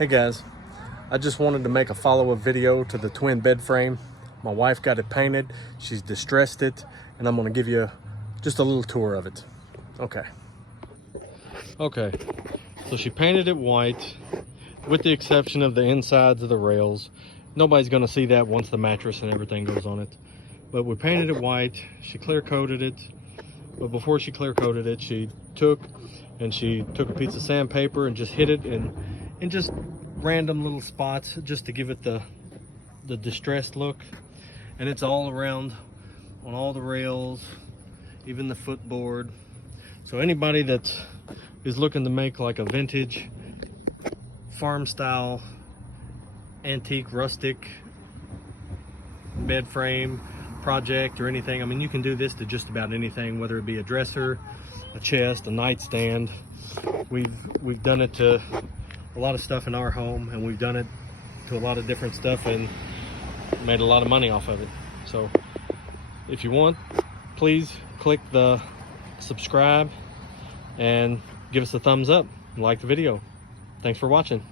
Hey guys, I just wanted to make a follow-up video to the twin bed frame. My wife got it painted, she's distressed it, and I'm gonna give you just a little tour of it. Okay, so she painted it white with the exception of the insides of the rails. Nobody's gonna see that once the mattress and everything goes on it. But we painted it white, she clear coated it, but before she clear coated it, she took a piece of sandpaper and just hit it in just random little spots just to give it the distressed look. And it's all around on all the rails, even the footboard. So anybody that is looking to make like a vintage farm style antique rustic bed frame project or anything, I mean, you can do this to just about anything, whether it be a dresser, a chest, a nightstand. We've done it to a lot of stuff in our home, and we've done it to a lot of different stuff and made a lot of money off of it. So if you want, please click the subscribe and give us a thumbs up and like the video. Thanks for watching.